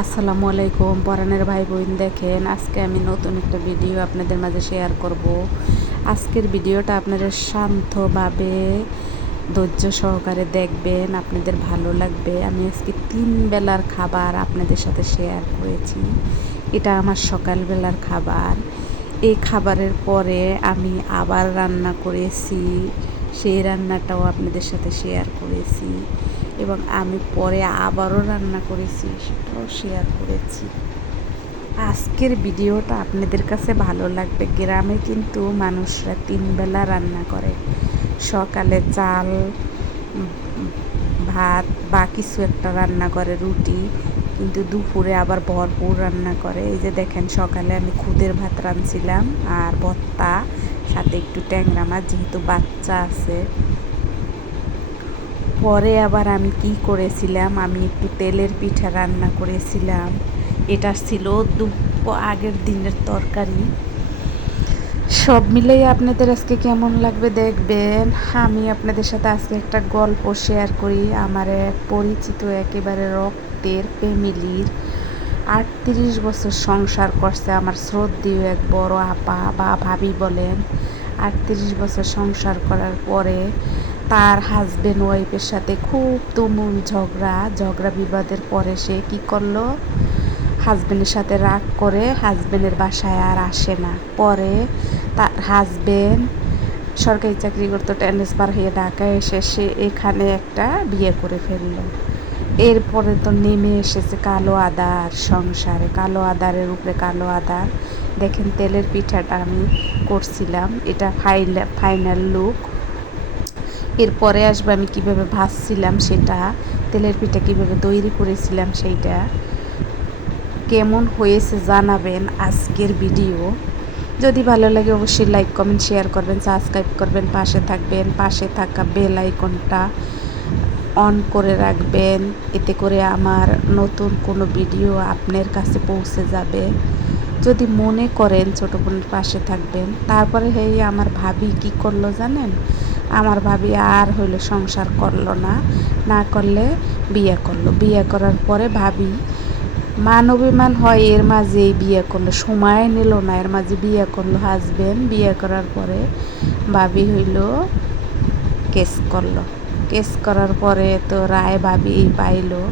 আসসালামু আলাইকুম পরাণের ভাই বোন। দেখেন, আজকে আমি নতুন একটা ভিডিও আপনাদের মাঝে শেয়ার করব। আজকের ভিডিওটা আপনারা শান্তভাবে ধৈর্য সহকারে দেখবেন, আপনাদের ভালো লাগবে। আমি আজকে 3 বেলার খাবার আপনাদের সাথে শেয়ার করেছি। এটা আমার সকালবেলার খাবার। এই খাবারের পরে আমি আবার রান্না করেছি, সেই রান্নাটাও আপনাদের সাথে শেয়ার করেছি, এবং আমি পরে আবারও রান্না করেছি, সেটাও শেয়ার করেছি। আজকের ভিডিওটা আপনাদের কাছে ভালো লাগবে। গ্রামে কিন্তু মানুষরা 3 বেলা রান্না করে। সকালে চাল, ভাত বা কিছু একটা রান্না করে, রুটি, কিন্তু দুপুরে আবার ভরপুর রান্না করে। এই যে দেখেন, সকালে আমি খুদের ভাত রাঁধছিলাম আর ভর্তা, সাথে একটু ট্যাংরা মাছ, যেহেতু বাচ্চা আছে। পরে আবার আমি কি করেছিলাম, আমি একটু তেলের পিঠা রান্না করেছিলাম। এটা ছিল আগের দিনের তরকারি। সব মিলেই আপনাদের আজকে কেমন লাগবে দেখবেন। আমি আপনাদের সাথে আজকে একটা গল্প শেয়ার করি। আমার এক পরিচিত একেবারে রক্তের ফ্যামিলির 38 বছর সংসার করছে আমার শ্রদ্ধেয় এক বড় আপা বা ভাবি বলেন। 38 বছর সংসার করার পরে তার হাজব্যান্ড ওয়াইফের সাথে খুব তুমুল ঝগড়া বিবাদের পরে সে কি করলো, হাজব্যান্ডের সাথে রাগ করে হাজব্যান্ডের বাসায় আর আসে না। পরে তার হাজব্যান্ড সরকারি চাকরি করতো, ট্রান্সফার হয়ে ঢাকায় এসে সে এখানে একটা বিয়ে করে ফেললো। এরপরে তো নেমে এসেছে কালো আদার সংসারে, কালো আদারের উপরে কালো আদার। দেখেন, তেলের পিঠাটা আমি করছিলাম, এটা ফাইনাল লুক। এরপরে আসবে আমি কিভাবে ভাজছিলাম সেটা, তেলের পিঠা কিভাবে তৈরি করেছিলাম সেইটা। কেমন হয়েছে জানাবেন আজকের ভিডিও। যদি ভালো লাগে অবশ্যই লাইক, কমেন্ট, শেয়ার করবেন, সাবস্ক্রাইব করবেন, পাশে থাকবেন। পাশে থাকা বেল আইকনটা অন করে রাখবেন, এতে করে আমার নতুন কোনো ভিডিও আপনার কাছে পৌঁছে যাবে। যদি মনে করেন ছোটো বোনের পাশে থাকবেন। তারপরে আমার ভাবি কি করলো জানেন, আমার ভাবি আর হইলো সংসার করলো না, না করলে বিয়ে করলো। বিয়ে করার পরে ভাবি মান অভিমান হয়, এর মাঝেই বিয়ে করলো, সময় নিল না, এর মাঝে বিয়ে করলো হাজবেন্ড। বিয়ে করার পরে ভাবি হইলো কেস করার পরে তো রায় ভাবি পাইলো।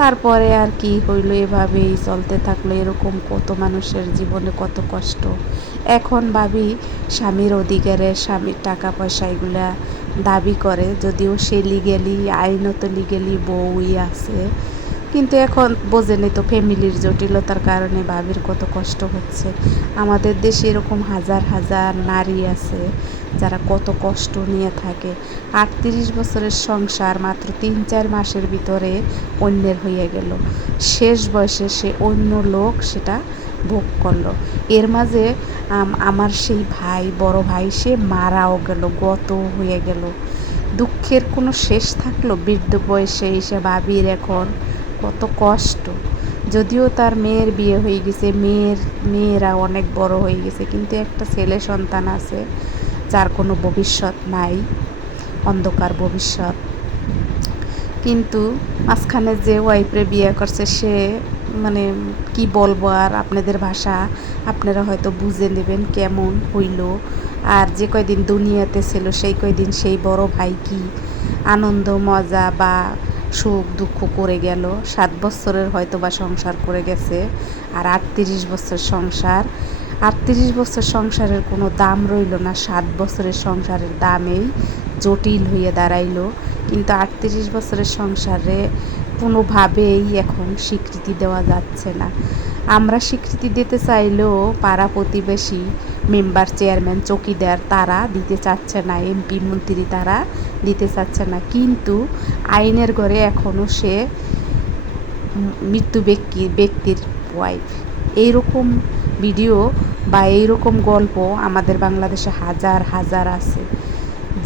তারপরে আর কি হইলো, এভাবেই চলতে থাকলো। এরকম কত মানুষের জীবনে কত কষ্ট। এখন ভাবি স্বামীর অধিকারে, স্বামীর টাকা পয়সা এগুলা দাবি করে, যদিও সে লিগেলি, আইনত লিগেলি বউই আছে। কিন্তু এখন বোঝেনি তো, ফ্যামিলির জটিলতার কারণে ভাবির কত কষ্ট হচ্ছে। আমাদের দেশে এরকম হাজার হাজার নারী আছে যারা কত কষ্ট নিয়ে থাকে। 38 বছরের সংসার মাত্র 3-4 মাসের ভিতরে অন্যের হয়ে গেল। শেষ বয়সে সে অন্য লোক সেটা ভোগ করলো। এর মাঝে আমার সেই ভাই, বড় ভাই, সে মারাও গেল, গত হয়ে গেল। দুঃখের কোনো শেষ থাকলো? বৃদ্ধ বয়সে এসে ভাবির এখন কত কষ্ট। যদিও তার মেয়ের বিয়ে হয়ে গেছে, মেয়েরা অনেক বড় হয়ে গেছে, কিন্তু একটা ছেলে সন্তান আছে যার কোনো ভবিষ্যৎ নাই, অন্ধকার ভবিষ্যৎ। কিন্তু মাঝখানে যে ওয়াইফরে বিয়ে করছে সে, মানে কি বলবো আর, আপনাদের ভাষা আপনারা হয়তো বুঝে নেবেন কেমন হইল। আর যে কয়দিন দুনিয়াতে ছিল সেই কয়দিন সেই বড় ভাই কি আনন্দ মজা বা সুখ দুঃখ করে গেল। 7 বছরের হয়তো বা সংসার করে গেছে, আর 38 বছর সংসার। 38 বছর সংসারের কোনো দাম রইল না, 7 বছরের সংসারের দামেই জটিল হয়ে দাঁড়াইলো। কিন্তু 38 বছরের সংসারে কোনোভাবেই এখন স্বীকৃতি দেওয়া যাচ্ছে না। আমরা স্বীকৃতি দিতে চাইলেও পাড়া প্রতিবেশী, মেম্বার, চেয়ারম্যান, চৌকিদার তারা দিতে চাচ্ছে না, এমপি মন্ত্রী তারা দিতে চাচ্ছে না। কিন্তু আইনের ঘরে এখনও সে মৃত্যু ব্যক্তির ওয়াইফ। এইরকম ভিডিও বা এইরকম গল্প আমাদের বাংলাদেশে হাজার হাজার আছে,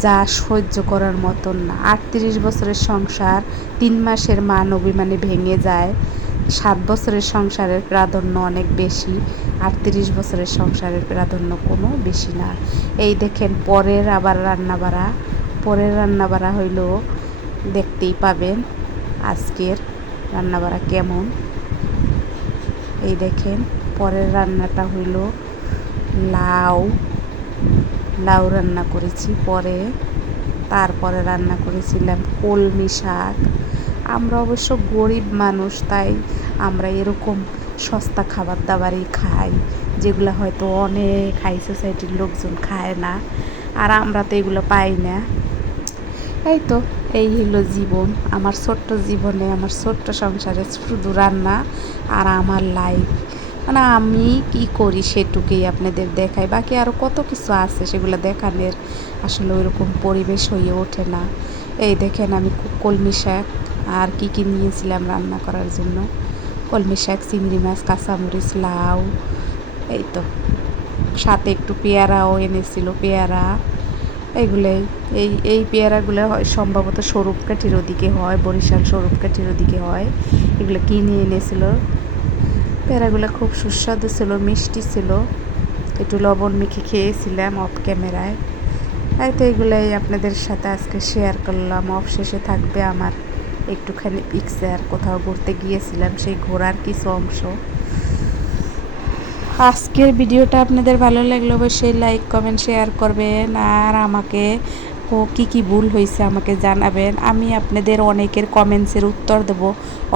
যা সহ্য করার মতন না। 38 বছরের সংসার 3 মাসের মান অভিমানে ভেঙে যায়। 7 বছরের সংসারের প্রাধান্য অনেক বেশি, 38 বছরের সংসারের প্রাধান্য কোনো বেশি না। এই দেখেন, পরের রান্নাবাড়া হইল, দেখতেই পাবেন আজকের রান্নাবাড়া কেমন। এই দেখেন পরের রান্নাটা হইল লাউ লাউ রান্না করেছি পরে। তারপরে রান্না করেছিলাম কলমি শাক। আমরা অবশ্য গরিব মানুষ, তাই আমরা এরকম সস্তা খাবার দাবারই খাই, যেগুলো হয়তো অনেক হাই সোসাইটির লোকজন খায় না, আর আমরা তো এগুলো পাই না। এই তো, এই হলো জীবন, আমার ছোট্ট জীবনে, আমার ছোট্ট সংসারে শুধু রান্না আর আমার লাইফ। মানে আমি কি করি সেটুকুই আপনাদের দেখাই, বাকি আরও কত কিছু আছে সেগুলো দেখানোর আসলে ওইরকম পরিবেশ হয়ে ওঠে না। এই দেখেন আমি কলমি শাক আর কি নিয়েছিলাম রান্না করার জন্য। কলমি শাক, চিংড়ি মাছ, কাঁচামরিচ, লাউ, এই তো সাথে একটু পেয়ারাও এনেছিল, পেয়ারা। এইগুলোই, এই পেয়ারাগুলো হয় সম্ভবত স্বরূপকাঠির ওদিকে হয়, বরিশাল স্বরূপকাঠির ওদিকে হয়। এগুলো কিনে এনেছিল। পেয়ারাগুলো খুব সুস্বাদু ছিল, মিষ্টি ছিল, একটু লবণ মেখে খেয়েছিলাম অফ ক্যামেরায়। তাই তো এগুলাই আপনাদের সাথে আজকে শেয়ার করলাম। অবশেষে থাকবে আমার একটুখানি পিকচার, কোথাও ঘুরতে গিয়েছিলাম সেই ঘোরার কিছু অংশ। আজকের ভিডিওটা আপনাদের ভালো লাগলে অবশ্যই লাইক, কমেন্ট, শেয়ার করবেন, আর আমাকে কী ভুল হয়েছে আমাকে জানাবেন। আমি আপনাদের অনেকের কমেন্টসের উত্তর দেব।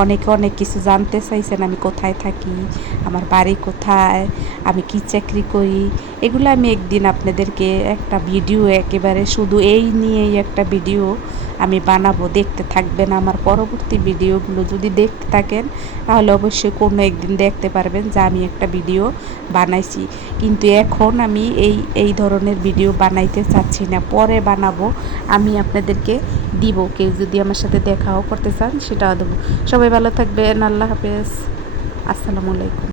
অনেকে অনেক কিছু জানতে চাইছেন, আমি কোথায় থাকি, আমার বাড়ি কোথায়, আমি কি চাকরি করি। এগুলো আমি একদিন আপনাদেরকে একটা ভিডিও, একেবারে শুধু এই নিয়েই একটা ভিডিও আমি বানাবো, দেখতে থাকবেন। আমার পরবর্তী ভিডিওগুলো যদি দেখতে থাকেন তাহলে অবশ্যই কোনো একদিন দেখতে পারবেন যে আমি একটা ভিডিও বানাইছি। কিন্তু এখন আমি এই ধরনের ভিডিও বানাইতে চাচ্ছি না, পরে বানাবো। আমি আপনাদেরকে দিব, কেউ যদি আমার সাথে দেখাও করতে চান সেটাও দেবো। সবাই ভালো থাকবেন, আল্লাহ হাফেজ, আসসালামু আলাইকুম।